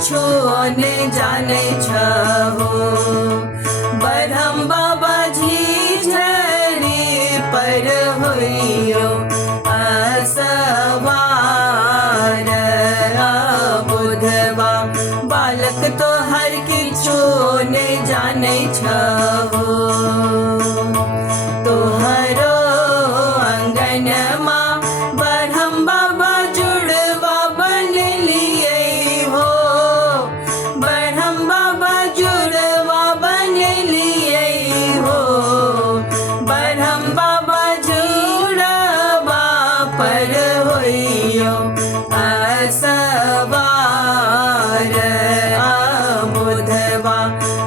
किछो ने जाने छहो। ब्रह्म बाबा झिझरी पर होइयो असवार। बुधवा बालक तो हर किछो ने जाने छहो। तोहरो अंगन माँ ब्रह्म बाबा जुड़वा बन लिए हो। ब्रह्म बाबा जुड़वा बन लिए हो। ब्रह्म बाबा जुड़वा पर होइयो असवार। बुधवा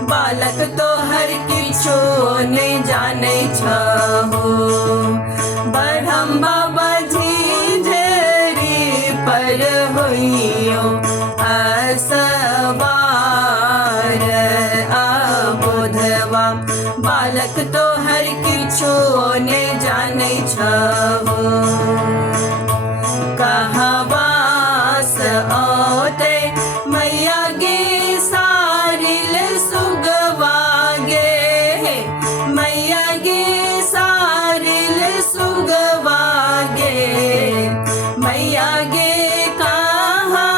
बालक तो हर किछो ने जाने छहो। ब्रह्म बाबा झिझरी पर होइयो असवार। बुधवा बालक तो हर किछो ने जाने छहो। कहवास ओते मैया गे सारिल सुगवा गे। मैया गे सारिल सुगवा गे। मैया गे कहवास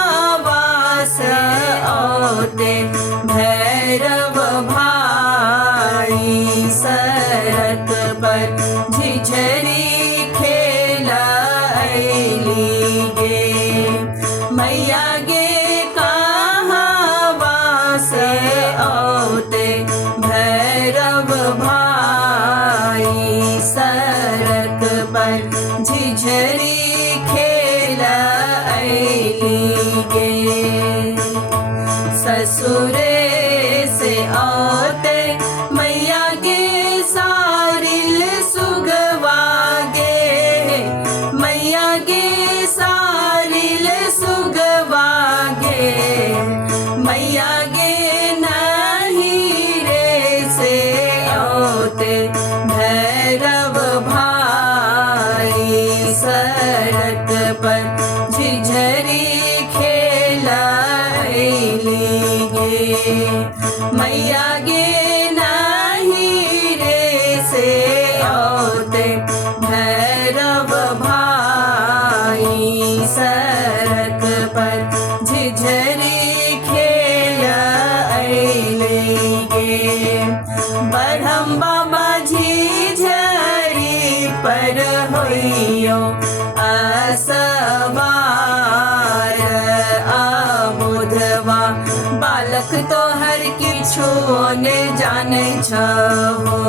ओते भैरव भाई सड़क पर झिझरी खेलैली गे। मैया गे कहवास ओते भैरव भाई सड़क पर झिझरी खेलैली गे। ससुरे से ओते मैया गे सारिल सुगवा गे। मैया गे सारिल सुगवा गे। मैया गे नहीं रे से ओते भैरव भाई सड़क पर झिझरी खेलैली गे। मैया गे नहीं रे से ओते भैरव भाई सड़क पर झिझरी खेलैली गे। ब्रह्म बाबा झिझरी पर होइयो असवार। बुधवा बालक तो हर किछो ने जाने छहो।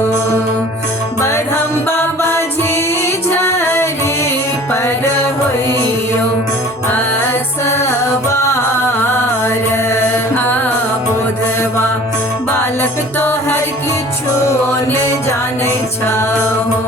ब्रह्म बाबा झिझरी पर होइयो असवार। बुधवा बालक तो हर किछो ने जाने छहो।